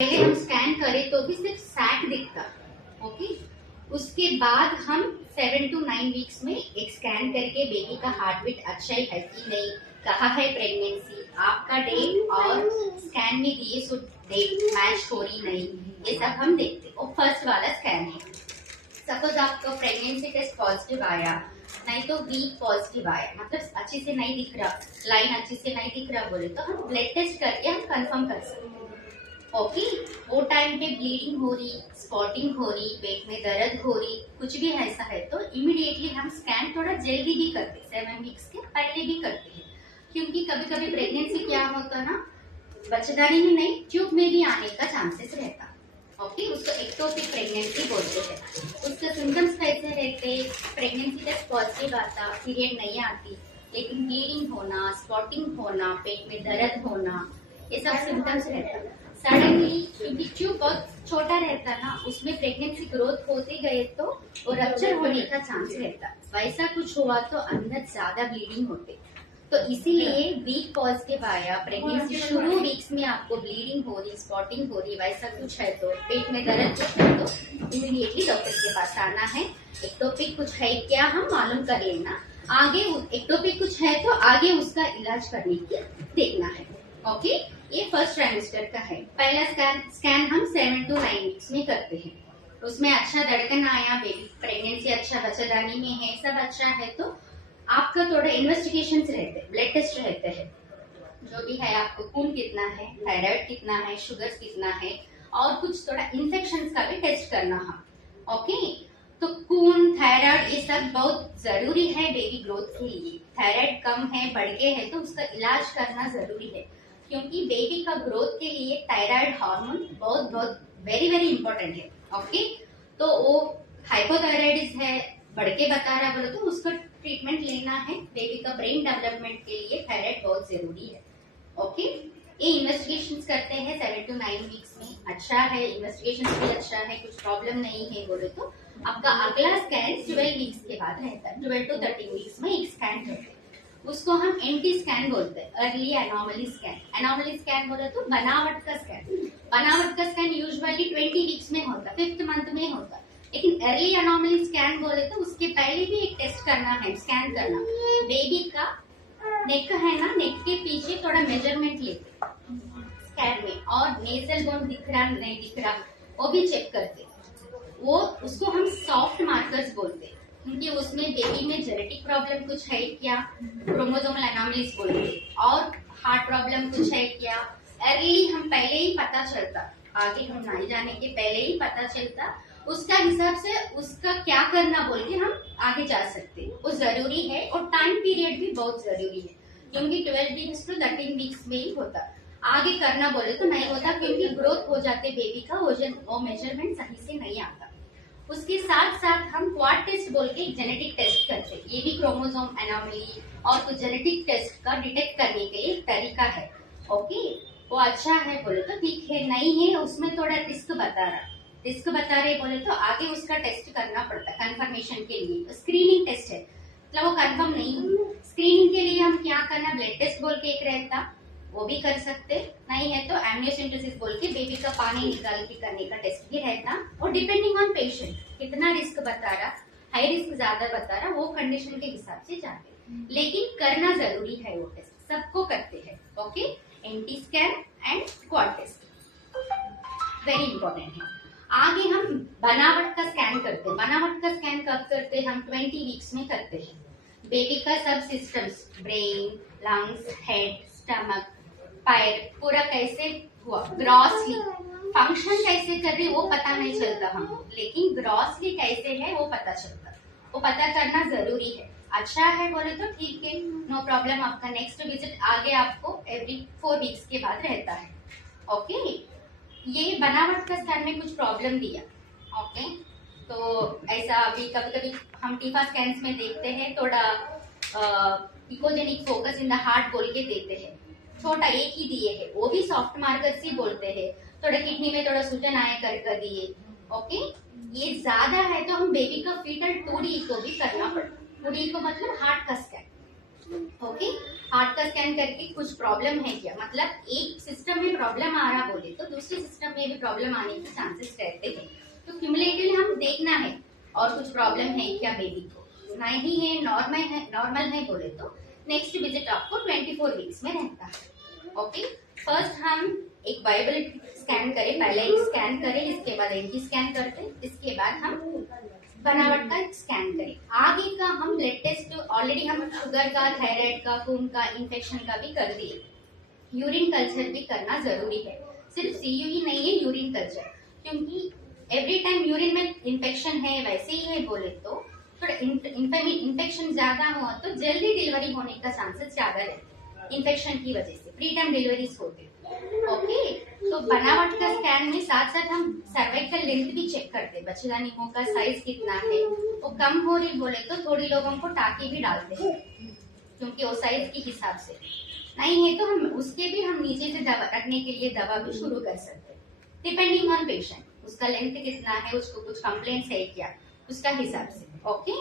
पहले हम स्कैन करें तो भी सिर्फ सैक दिखता, ओके। उसके बाद हम 7 to 9 वीक्स में एक स्कैन करके बेबी का हार्ट बीट अच्छा है कि नहीं, कहाँ है प्रेगनेंसी, आपका डेट और स्कैन में दिए सो डेट मैच हो रही नहीं, ये सब हम देखते। और फर्स्ट वाला स्कैन है, सपोज आपका प्रेगनेंसी टेस्ट पॉजिटिव आया, नहीं तो वीक पॉजिटिव आया, मतलब अच्छे से नहीं दिख रहा, लाइन अच्छे से नहीं दिख रहा बोले तो हम ब्लड टेस्ट करके हम कंफर्म कर सकते हैं, ओके। वो टाइम पे ब्लीडिंग हो रही, स्पॉटिंग हो रही, पेट में दर्द हो रही, कुछ भी ऐसा है तो इमीडिएटली हम स्कैन थोड़ा जल्दी भी करते, 7 वीक्स के पहले भी करते हैं, क्योंकि कभी कभी प्रेगनेंसी क्या होता ना, बच्चेदानी में नहीं ट्यूब में भी आने का चांसेस रहता, ओके। उसको एक्टोपिक प्रेगनेंसी बोलते हैं। उसके सिम्टम्स कैसे रहते, प्रेगनेंसी टेस्ट पॉजिटिव आता, पीरियड नहीं आती, लेकिन ब्लीडिंग होना, स्पॉटिंग होना, पेट में दर्द होना, ये सब सिम्टम्स रहता। सडनली क्योंकि ट्यूब बहुत छोटा रहता ना, उसमें प्रेगनेंसी ग्रोथ होते गए तो वो रप्चर होने का चांस रहता, वैसा कुछ हुआ तो अंदर ज्यादा ब्लीडिंग होते, तो इसीलिए वीक पॉजिटिव आया, प्रेगनेंसी शुरू वीक्स में आपको ब्लीडिंग हो रही, स्पॉटिंग हो रही, वैसा कुछ है तो पेट में दर्द कुछ है तो इमीडिएटली डॉक्टर के पास आना है। एक्टोपिक कुछ है क्या हम मालूम कर लेना, आगे एक्टोपिक कुछ है तो आगे उसका इलाज करने की देखना है, ओके। ये फर्स्ट ट्राइमेस्टर का है। पहला स्कैन हम 7 to 9 वीक्स में करते हैं, उसमें अच्छा धड़कन आया, बेबी प्रेगनेंसी अच्छा बच्चेदानी में है, सब अच्छा है तो आपका थोड़ा इन्वेस्टिगेशन रहते, ब्लड टेस्ट रहते हैं, जो भी है आपको खून कितना है, थायराइड कितना है, शुगर कितना है, और कुछ थोड़ा इन्फेक्शन का भी टेस्ट करना है, ओके। तो खून, थायराइड ये सब बहुत जरूरी है बेबी ग्रोथ के लिए। थायराइड कम है, बढ़ गए है तो उसका इलाज करना जरूरी है, क्योंकि बेबी का ग्रोथ के लिए थायराइड हार्मोन बहुत बहुत वेरी वेरी इंपॉर्टेंट है, ओके। तो वो हाइपोथायराइडिज्म है, बढ़ के बता रहा बोले तो उसका ट्रीटमेंट लेना है। बेबी का ब्रेन डेवलपमेंट के लिए थायराइड बहुत जरूरी है, ओके। ये इन्वेस्टिगेशंस करते हैं 7 to 9 वीक्स में, अच्छा है, इन्वेस्टिगेशन भी अच्छा है, कुछ प्रॉब्लम नहीं है बोले तो आपका अगला स्कैन 12 वीक्स के बाद रहता है, 12 to 13 वीक्स में एक स्कैन करते हैं, उसको हम एंटी स्कैन बोलते हैं, early anomaly scan. Anomaly scan बोले तो बनावट का स्कैन, बनावट का स्कैन यूजुअली 20 वीक्स में होता, 5th मंथ में होता, लेकिन अर्ली एनोमली स्कैन बोले तो उसके पहले भी एक टेस्ट करना है, स्कैन करना, बेबी का नेक है ना, नेक के पीछे थोड़ा मेजरमेंट लेते स्कैन में, और नेजल बोन दिख रहा नहीं दिख रहा वो भी चेक करते, वो उसको हम सॉफ्ट मार्कर्स बोलते हैं, क्योंकि उसमें बेबी में जेनेटिक प्रॉब्लम कुछ है क्या, क्रोमोसोमल एनोमलीज बोलते, और हार्ट प्रॉब्लम कुछ है क्या, अर्ली हम पहले ही पता चलता, आगे हम नहीं जाने के पहले ही पता चलता, उसका हिसाब से उसका क्या करना बोल के हम आगे जा सकते, वो जरूरी है। और टाइम पीरियड भी बहुत जरूरी है, क्योंकि 12 वीक्स to 13 वीक्स में ही होता, आगे करना बोले तो नहीं होता, क्योंकि ग्रोथ हो जाते बेबी का, वजन वो मेजरमेंट सही से नहीं आता। उसके साथ साथ हम क्वाड टेस्ट बोल के एक जेनेटिक टेस्ट करते हैं, ये भी क्रोमोसोम एनोमली और कुछ जेनेटिक टेस्ट का डिटेक्ट करने के एक तरीका है, ओके। वो अच्छा है बोले तो ठीक है, नहीं है उसमें थोड़ा रिस्क बता रहे बोले तो आगे उसका टेस्ट करना पड़ता है कंफर्मेशन के लिए। स्क्रीनिंग टेस्ट है, मतलब वो कंफर्म नहीं है, स्क्रीनिंग के लिए हम क्या करना, ब्लड टेस्ट बोल के एक रहता, वो भी कर सकते, नहीं है तो एमनियोसेंटेसिस बोल के बेबी का पानी निकाल के करने का टेस्ट भी रहता, और डिपेंडिंग ऑन पेशेंट कितना रिस्क बता रहा, हाई रिस्क ज्यादा बता रहा, वो कंडीशन के हिसाब से जाते, लेकिन करना जरूरी है, वो टेस्ट सबको करते हैं, okay. N T scan and quad test very important है। आगे हम बनावट का स्कैन करते हैं, बनावट का स्कैन कब करते हैं, हम 20 वीक्स में करते हैं, बेबी का सब systems, brain, lungs, head, stomach, पैर पूरा कैसे हुआ, ग्रॉसली फंक्शन कैसे कर रही वो पता नहीं चलता हमको, लेकिन ग्रॉसली कैसे है वो पता चलता, वो पता करना जरूरी है। अच्छा है बोले तो ठीक है, नो प्रॉब्लम, आपका नेक्स्ट विजिट आगे आपको एवरी 4 वीक्स के बाद रहता है, ओके। ये बनावट का स्कैन में कुछ प्रॉब्लम दिया, ओके। तो ऐसा अभी कभी कभी हम टीफा स्कैन्स में देखते हैं, थोड़ा echogenic focus in the heart बोल के देते हैं, छोटा एक ही दिए है, वो भी सॉफ्ट मार्कर्स ही बोलते हैं, थोड़ा किडनी में थोड़ा सूजन आए कर दिए, ओके। ये ज्यादा है तो हम बेबी का फीटल 2D को भी करना पड़ता, 2D को मतलब हार्ट का स्कैन, ओके। हार्ट का स्कैन करके कुछ प्रॉब्लम है क्या, मतलब एक सिस्टम में प्रॉब्लम आ रहा बोले तो दूसरे सिस्टम में भी प्रॉब्लम आने के चांसेस रहते हैं। तो क्यूमुलेटिवली हम देखना है और कुछ प्रॉब्लम है क्या बेबी को, नहीं है नॉर्मल है बोले तो नेक्स्ट विजिट आपको 24 वीक्स में रहता है। ओके, फर्स्ट हम एक बाइबल स्कैन करें, पहले एक स्कैन करें, इसके बाद एंटी स्कैन करते, इसके बाद हम बनावट का स्कैन करें। आगे का हम ब्लड टेस्ट ऑलरेडी हम शुगर का, थायराइड का, खून का, इन्फेक्शन का भी कर दिए। यूरिन कल्चर भी करना जरूरी है, सिर्फ सीयू ही नहीं है यूरिन कल्चर, क्योंकि एवरी टाइम यूरिन में इन्फेक्शन है वैसे ही है बोले तो थोड़ा इन्फेक्शन ज्यादा हो तो जल्दी डिलीवरी होने का चांसेस ज्यादा रहते हैं इन्फेक्शन की वजह से, प्री टाइम डिलीवरीज होते। ओके, तो बनावट का स्कैन में साथ साथ हम सर्वाइकल लेंथ भी चेक करते, बच्चेदानी का साइज कितना है, वो कम हो रही बोले तो थोड़ी लोगों को टाकी भी डालते हैं क्योंकि वो साइज के हिसाब से, नहीं है तो हम उसके भी हम नीचे से दवा रखने के लिए दवा भी शुरू कर सकते हैं, डिपेंडिंग ऑन पेशेंट, उसका लेंथ कितना है, उसको कुछ कंप्लेंट्स है क्या, उसका हिसाब से। ओके,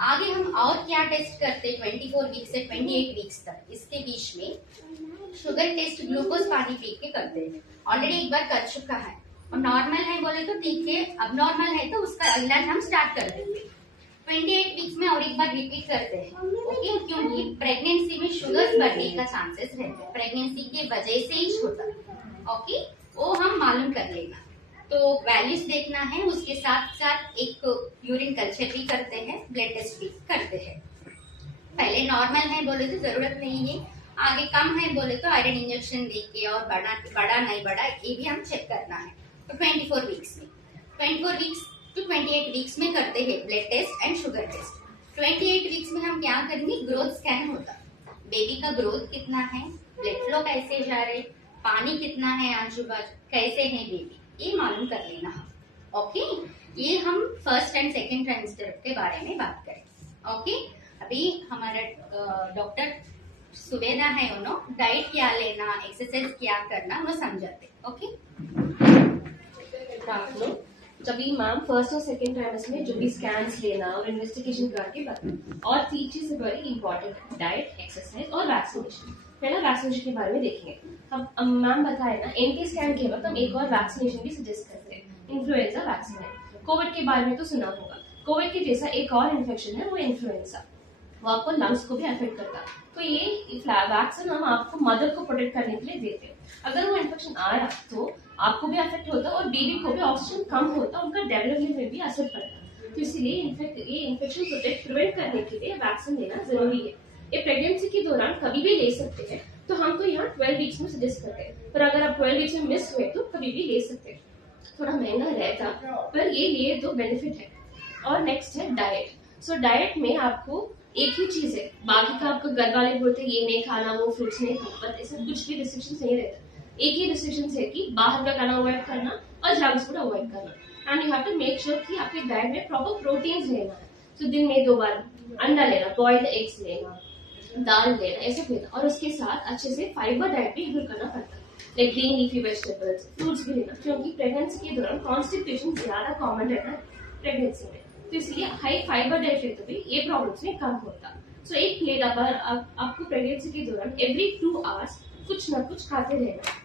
आगे हम और क्या टेस्ट करते हैं 24 वीक से 28 वीक्स तक, इसके बीच में शुगर टेस्ट ग्लूकोज पानी पी के करते हैं, ऑलरेडी एक बार कर चुका है और नॉर्मल है बोले तो ठीक है, अब नॉर्मल है तो उसका इलाज हम स्टार्ट कर देते हैं 28 वीक्स में और एक बार रिपीट करते हैं। ओके, क्योंकि प्रेगनेंसी में शुगर बढ़ने का चांसेस रहते हैं, प्रेगनेंसी के वजह से ही होता है। ओके, वो हम मालूम कर लेना, तो वैल्यूज देखना है, उसके साथ साथ एक यूरिन कल्चर भी करते हैं, ब्लड टेस्ट भी करते हैं। पहले नॉर्मल है बोले तो जरूरत नहीं है, आगे कम है बोले तो आयरन इंजेक्शन देके और बड़ा नहीं बड़ा ये भी हम चेक करना है। तो 24 वीक्स में 24 वीक्स टू 28 वीक्स में करते हैं blood test and sugar test. 28 weeks में हम क्या करेंगे, ग्रोथ स्कैन होता, बेबी का ग्रोथ कितना है, ब्लड फ्लो कैसे जा रहे, पानी कितना है आजू बाजू, कैसे है बेबी, ये मालूम कर लेना। ओके, ये हम फर्स्ट एंड सेकेंड ट्राइमेस्टर के बारे में बात करें। ओके, अभी हमारा डॉक्टर सुबेदा है, उन्होंने डाइट क्या लेना, एक्सरसाइज क्या करना वो समझाते। ओके, जब भी मैम फर्स्ट और सेकेंड ट्राइमेस्टर में जो भी स्कैन्स लेना और इन्वेस्टिगेशन करके बताना, और 3 चीज वेरी इंपॉर्टेंट, डाइट, एक्सरसाइज और वैक्सीनेशन। पहला वैक्सीनेशन के बारे में देखेंगे। हम मैम बताए ना, एंटी स्कैन के वक्त हम एक और वैक्सीनेशन भी सजेस्ट करते हैं, इन्फ्लुएंजा वैक्सीन है। कोविड के बारे में तो सुना होगा, कोविड के जैसा एक और इन्फेक्शन है वो इन्फ्लुएंजा, वो आपको लंग्स को भी अफेक्ट करता है। तो ये वैक्सीन हम आपको मदर को प्रोटेक्ट करने के लिए देते हैं। अगर वो इन्फेक्शन आया तो आपको भी अफेक्ट होता और बेबी को भी ऑक्सीजन कम होता, उनका डेवलपमेंट में भी असर पड़ता। तो इसलिए ये इन्फेक्शन प्रिवेंट करने के लिए वैक्सीन लेना जरूरी है। ये प्रेगनेंसी के दौरान कभी भी ले सकते हैं, तो हम तो यहाँ 12 वीक्स में सजेस्ट करते हैं, पर अगर आप 12 वीक्स में मिस हुए तो कभी भी ले सकते हैं। थोड़ा महंगा रहता पर ये लिए तो बेनिफिट है। और नेक्स्ट है डाइट। सो डाइट में आपको एक ही चीज है, बाकी का आपको घर वाले बोलते हैं ये नहीं खाना, वो फ्रूट्स नहीं खाना, पर ऐसे कुछ भी रिस्ट्रिक्शन नहीं रहता। एक ही रिस्ट्रिक्शन है कि बाहर का खाना अवॉइड करना और जंक फूड अवॉइड करना, and you have to make sure कि आपके डाइट में प्रॉपर प्रोटीन्स लेना है। तो दिन में 2 बार अंडा लेना, बॉइल्ड एग्स लेना, दाल लेना, ऐसे लेना, और उसके साथ अच्छे से फाइबर डाइट भी इंक्लूड करना पड़ता है, like green leafy vegetables, fruits भी लेना, क्योंकि प्रेगनेंसी के दौरान कॉन्स्टिपेशन ज्यादा कॉमन रहता है प्रेगनेंसी में, तो इसलिए हाई फाइबर डाइट लेते हुए ये प्रॉब्लम्स में कम होता। सो एक प्लेट आपको प्रेगनेंसी के दौरान एवरी 2 आवर्स कुछ ना कुछ खाते रहना,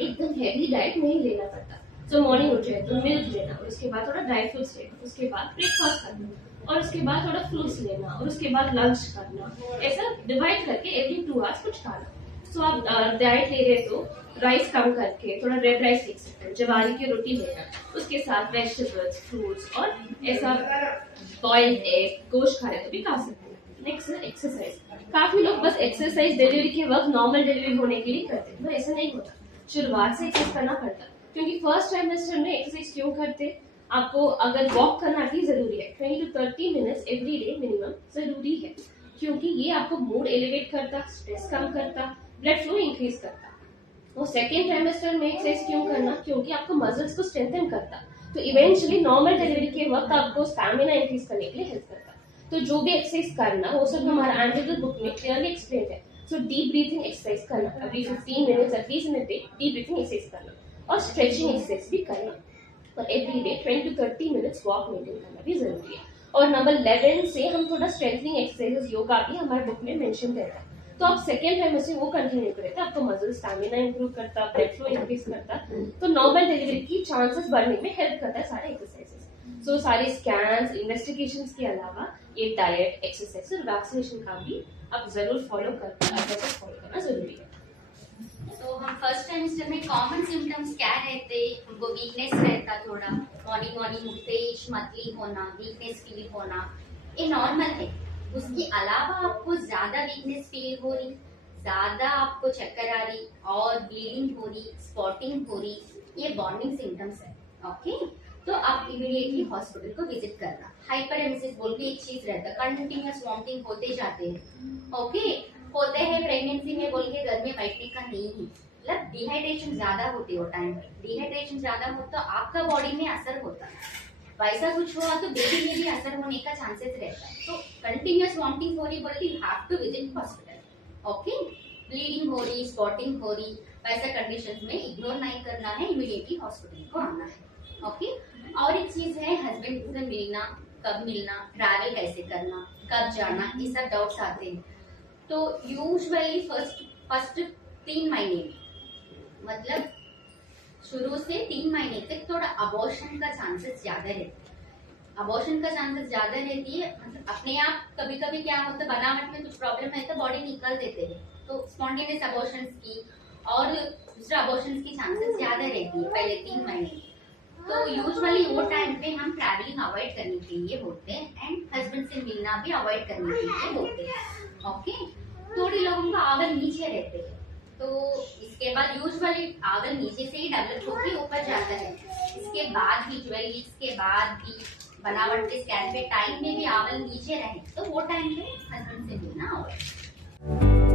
एकदम हैवी डाइट नहीं लेना पड़ता। तो मॉर्निंग उठ जाए तो मिल्क लेना, और उसके बाद थोड़ा ड्राई फ्रूट्स लेना, उसके बाद ब्रेकफास्ट करना, और उसके बाद थोड़ा फ्रूट्स लेना, और उसके बाद लंच करना, ऐसा डिवाइड करके एवरी 2 आवर्स कुछ खाना। सो आप डाइट ले रहे तो राइस कम करके थोड़ा रेड राइस ले सकते हैं, जवारी की रोटी लेना, उसके साथ वेजिटेबल्स, फ्रूट्स, और ऐसा बॉइल्ड एग, गोश्त खा रहे तो भी खा सकते हैं। नेक्स्ट है एक्सरसाइज। काफी लोग बस एक्सरसाइज डिलीवरी के वक्त नॉर्मल डिलीवरी होने के लिए करते हैं, पर ऐसा नहीं होता, शुरुआत से एक्सरसाइज करना पड़ता। क्योंकि फर्स्ट ट्राइमेस्टर में एक्सरसाइज क्यों करते, आपको अगर वॉक करना भी जरूरी है, 20 to 30 minutes every day minimum जरूरी है, क्योंकि ये आपको मूड एलिवेट करता, स्ट्रेस कम करता, ब्लड फ्लो इंक्रीज करता। और सेकेंड ट्राइमेस्टर में एक्सरसाइज क्यों करना, क्योंकि आपको मसल्स को स्ट्रेंथन करता, तो इवेंचुअली नॉर्मल डिलीवरी के वक्त आपको स्टैमिना इंक्रीज करने के लिए हेल्प करता। तो जो भी एक्सरसाइज करना वो सब हमारा एनालिटिकल बुक में क्लियरली एक्सप्लेन है। सो डीप ब्रीथिंग एक्सरसाइज करना, अभी 15 minutes at least in a day deep breathing exercise करना, और स्ट्रेचिंग एक्सरसाइज भी करना, और every day 20 to 30 minutes walk maintain करना भी जरूरी है। और नंबर 11 से हम थोड़ा स्ट्रेंथनिंग एक्सरसाइजेस योगा भी हमारे बुक में मेंशन रहता है। तो आप सेकेंड ट्राइमेस्टर में वो कंटिन्यू करें तो आपको मसल स्टैमिना इंप्रूव करता, ब्लड फ्लो इंक्रीज करता, तो नॉर्मल डिलीवरी की चांसेस बढ़ने में हेल्प करता है सारे एक्सरसाइजेस। सो सारे स्कैन्स, इन्वेस्टिगेशंस के अलावा ये डाइट, एक्सरसाइज और वैक्सीनेशन का भी आप जरूर फॉलो करना जरूरी है। तो हम फर्स्ट ट्राइमेस्टर में कॉमन सिम्टम्स क्या रहते, हमको वीकनेस रहता, थोड़ा मॉर्निंग उठते ही मतली होना, वीकनेस फील होना, ये नॉर्मल है। उसके अलावा आपको ज्यादा वीकनेस फील हो रही, ज्यादा आपको चक्कर आ रही और ब्लीडिंग हो रही, स्पॉटिंग हो रही, ये वार्निंग सिम्टम्स है। ओके, तो आप इमीडिएटली हॉस्पिटल को विजिट करना। हाइपरेमेसिस बोल के एक चीज रहता, कंटिन्यूअस वॉमिटिंग होते जाते हैं। ओके, होते हैं प्रेगनेंसी में बोल के घर में बैठने का नहीं है, मतलब डिहाइड्रेशन ज्यादा होती है वो टाइम पर। डिहाइड्रेशन ज्यादा हो तो आपका बॉडी में असर होता है, वैसा कुछ हुआ तो बेबी में भी असर होने का चांसेस रहता है। तो कंटिन्यूअस वॉमिटिंग हो रही बोल के you have to visit hospital. Okay, bleeding हो रही, स्पॉटिंग हो रही, वैसा कंडीशन में इग्नोर नहीं करना है, इमीडिएटली हॉस्पिटल को आना है। ओके, और एक चीज है, हस्बैंड से मिलना, कब मिलना, ट्रैवल कैसे करना, कब जाना, ये सब डाउट्स आते हैं। तो यूजुअली फर्स्ट 3 महीने में, मतलब शुरू से 3 महीने तक थोड़ा अबॉर्शन का चांसेस ज्यादा रहती है। अबॉर्शन का चांसेस ज्यादा रहती है, मतलब अपने आप कभी कभी क्या होता है, बनावट में कुछ प्रॉब्लम है तो बॉडी निकल देते हैं, तो स्पॉन्टेनियस अबॉर्शन की और दूसरा अबॉर्शन की चांसेस ज्यादा रहती है पहले 3 महीने। तो यूजुअली वो टाइम पे हम ट्रैवलिंग अवॉइड करने के लिए बोलते हैं एंड हस्बैंड से मिलना भी अवॉइड करने के लिए बोलते हैं। ओके, थोड़ी लोगों का आवर नीचे रहते हैं, तो इसके बाद यूजुअली आवर नीचे से ही डेवलप होकर ऊपर जाता है। इसके बाद भी 12 वीक्स के बाद भी बनावट के स्कैन पे टाइम में भी आवर नीचे रहे तो वो टाइम पे हस्बैंड से मिलना अवॉइड।